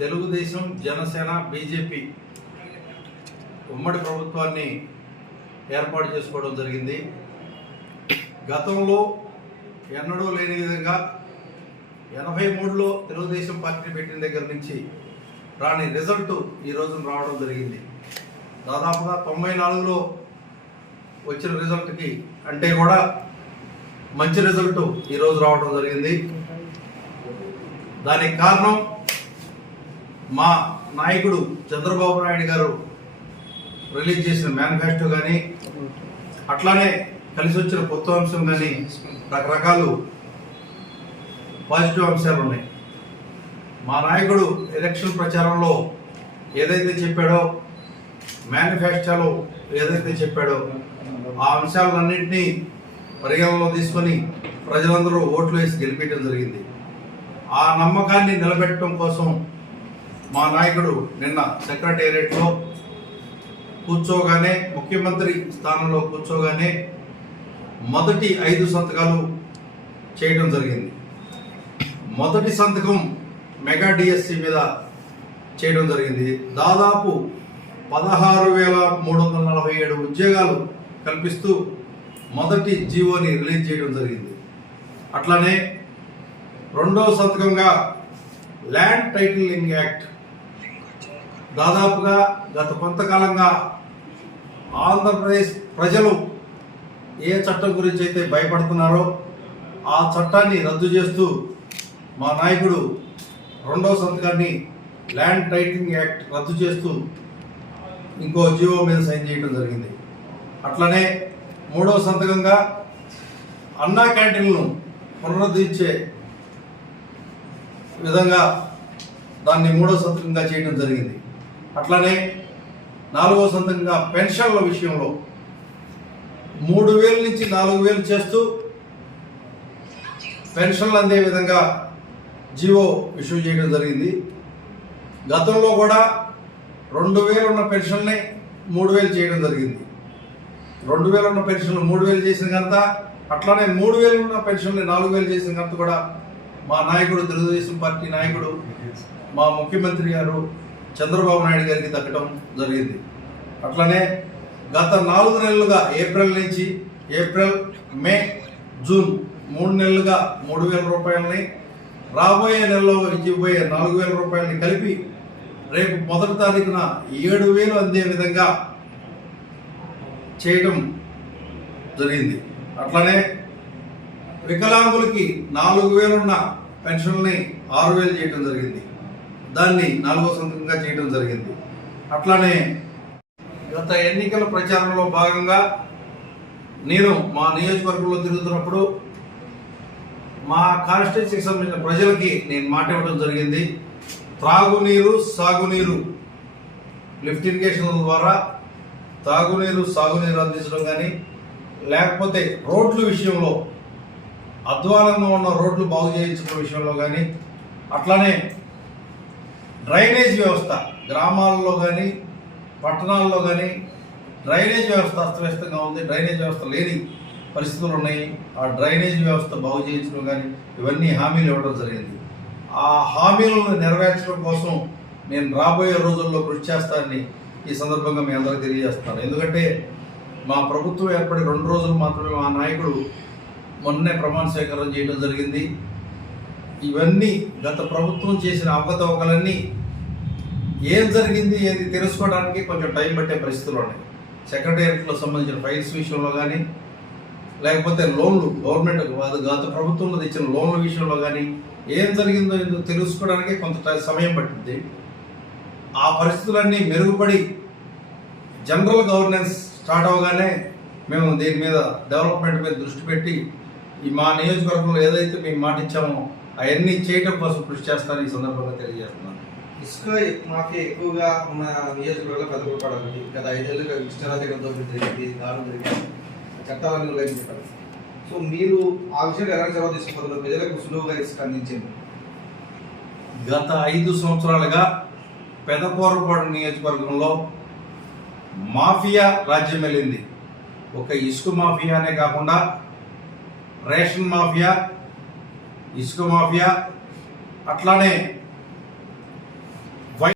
Telugu Desam Janasena BJP ఉమ్మడి ప్రభుత్వాన్ని ఏర్పాటు చేసుకోవడం జరిగింది. గతంలో ఎన్నడూ లేని విధంగా ఎనభై మూడులో తెలుగుదేశం పార్టీ పెట్టిన దగ్గర నుంచి రాని రిజల్ట్ ఈ రోజున రావడం జరిగింది. దాదాపుగా తొంభై నాలుగులో వచ్చిన రిజల్ట్కి అంటే కూడా మంచి రిజల్ట్ ఈరోజు రావడం జరిగింది. దానికి కారణం మా నాయకుడు చంద్రబాబు నాయుడు గారు రిలీజ్ చేసిన మేనిఫెస్టో కానీ అట్లానే కలిసి వచ్చిన కొత్త అంశం కానీ రకరకాలు పాజిటివ్ అంశాలు ఉన్నాయి. మా నాయకుడు ఎలక్షన్ ప్రచారంలో ఏదైతే చెప్పాడో మేనిఫెస్టోలో ఏదైతే చెప్పాడో ఆ అంశాలన్నింటినీ పరిగణనలో తీసుకొని ప్రజలందరూ ఓట్లు వేసి గెలిపించడం జరిగింది. ఆ నమ్మకాన్ని నిలబెట్టడం కోసం మా నాయకుడు నిన్న సెక్రటేరియట్లో కూర్చోగానే ముఖ్యమంత్రి స్థానంలో కూర్చోగానే మొదటి ఐదు సంతకాలు చేయడం జరిగింది. మొదటి సంతకం మెగా డిఎస్సి మీద చేయడం జరిగింది. దాదాపు పదహారు వేల మూడు వందల నలభై ఏడు ఉద్యోగాలు కల్పిస్తూ మొదటి జీవోని రిలీజ్ చేయడం జరిగింది. అట్లానే రెండో సంతకంగా ల్యాండ్ టైటిలింగ్ యాక్ట్ దాదాపుగా గత కొంతకాలంగా ఆంధ్రప్రదేశ్ ప్రజలు ఏ చట్టం గురించి అయితే భయపడుతున్నారో ఆ చట్టాన్ని రద్దు చేస్తూ మా నాయకుడు రెండవ సంతకాన్ని ల్యాండ్ టైటింగ్ యాక్ట్ రద్దు చేస్తూ ఇంకో జీవో మీద సైన్ చేయడం జరిగింది. అట్లనే మూడవ సంతకంగా అన్నా క్యాంటీన్లను పునరుద్ధరించే విధంగా దాన్ని మూడో సంతకంగా చేయడం జరిగింది. అట్లనే నాలుగో సంతకంగా పెన్షన్ల విషయంలో మూడు వేల నుంచి నాలుగు వేలు చేస్తూ పెన్షన్లు అందే విధంగా జీవో ఇష్యూ చేయడం జరిగింది. గతంలో కూడా రెండు వేలు ఉన్న పెన్షన్ని మూడు వేలు చేయడం జరిగింది. రెండు వేలు ఉన్న పెన్షన్లు మూడు వేలు చేసిన కనుక అట్లానే మూడు వేలు ఉన్న పెన్షన్ని నాలుగు వేలు చేసిన కనుక కూడా మా నాయకుడు తెలుగుదేశం పార్టీ నాయకుడు మా ముఖ్యమంత్రి గారు చంద్రబాబు నాయుడు గారికి దక్కడం జరిగింది. అట్లనే గత నాలుగు నెలలుగా ఏప్రిల్ నుంచి ఏప్రిల్ మే జూన్ మూడు నెలలుగా మూడు వేల రూపాయలని రాబోయే నెలలో ఇవ్వబోయే నాలుగు వేల రూపాయలని కలిపి రేపు మొదటి తారీఖున ఏడు వేలు అందే విధంగా చేయటం జరిగింది. అట్లనే వికలాంగులకి నాలుగు వేలున్న పెన్షన్ని ఆరు వేలు చేయడం జరిగింది. దాన్ని నాలుగో సంతకంగా చేయడం జరిగింది. అట్లానే గత ఎన్నికల ప్రచారంలో భాగంగా నేను మా నియోజకవర్గంలో తిరుగుతున్నప్పుడు మా కాన్స్టిట్యూన్సీకి సంబంధించిన ప్రజలకి నేను మాట ఇవ్వడం జరిగింది. త్రాగునీరు సాగునీరు లిఫ్ట్ ఇరిగేషన్ ద్వారా తాగునీరు సాగునీరు అందించడం కానీ లేకపోతే రోడ్ల విషయంలో అధ్వానంగా ఉన్న రోడ్లు బాగు చేయించడం విషయంలో కానీ అట్లానే డ్రైనేజ్ వ్యవస్థ గ్రామాల్లో కానీ పట్టణాల్లో కానీ డ్రైనేజ్ వ్యవస్థ అస్తవ్యస్తంగా ఉంది డ్రైనేజ్ వ్యవస్థ లేని పరిస్థితులు ఉన్నాయి. ఆ డ్రైనేజ్ వ్యవస్థ బాగు చేయించడం కానీ ఇవన్నీ హామీలు ఇవ్వడం జరిగింది. ఆ హామీలను నెరవేర్చడం కోసం నేను రాబోయే రోజుల్లో కృషి చేస్తానని ఈ సందర్భంగా మీ అందరికీ తెలియజేస్తాను ఎందుకంటే మా ప్రభుత్వం ఏర్పడి రెండు రోజులు మాత్రమే మా నాయకుడు మొన్నే ప్రమాణ స్వీకారం చేయడం జరిగింది. ఇవన్నీ గత ప్రభుత్వం చేసిన అవకతవకలన్నీ ఏం జరిగింది ఏది తెలుసుకోవడానికి కొంచెం టైం పట్టే పరిస్థితులు ఉన్నాయి. సెక్రటేరియట్లో సంబంధించిన ఫైల్స్ విషయంలో కానీ లేకపోతే లోన్లు గవర్నమెంట్ గత ప్రభుత్వంలో ఇచ్చిన లోన్ల విషయంలో కానీ ఏం జరిగిందో ఏదో తెలుసుకోవడానికి కొంత సమయం పట్టింది ఆ పరిస్థితులన్నీ మెరుగుపడి జనరల్ గవర్నెన్స్ స్టార్ట్ అవగానే మేము దీని మీద డెవలప్మెంట్ మీద దృష్టి పెట్టి ఈ మా నియోజకవర్గంలో ఏదైతే మేము మాట ఇచ్చామో అవన్నీ చేయడం కోసం కృషి చేస్తానని ఈ సందర్భంగా తెలియజేస్తున్నాను. ఇసుక మాఫియా ఎక్కువగా ఉన్న నియోజకవర్గంలో పెద్దపడాలి గత ఐదేళ్ళుగా ఇష్టారాధికంతో జరిగింది దారుణం జరిగింది. చట్టాలను ఉల్లంఘించారు సో మీరు ఆ విషయంలో ఎలా చొరవ తీసుకుపోతున్నారు? ప్రజలకు సులువుగా ఇసుక అందించింది గత ఐదు సంవత్సరాలుగా పెదపూరపాడు నియోజకవర్గంలో మాఫియా రాజ్యం వెళ్ళింది. ఒక ఇసుక మాఫియానే కాకుండా రేషన్ మాఫియా ఇసుక మాఫియా అట్లానే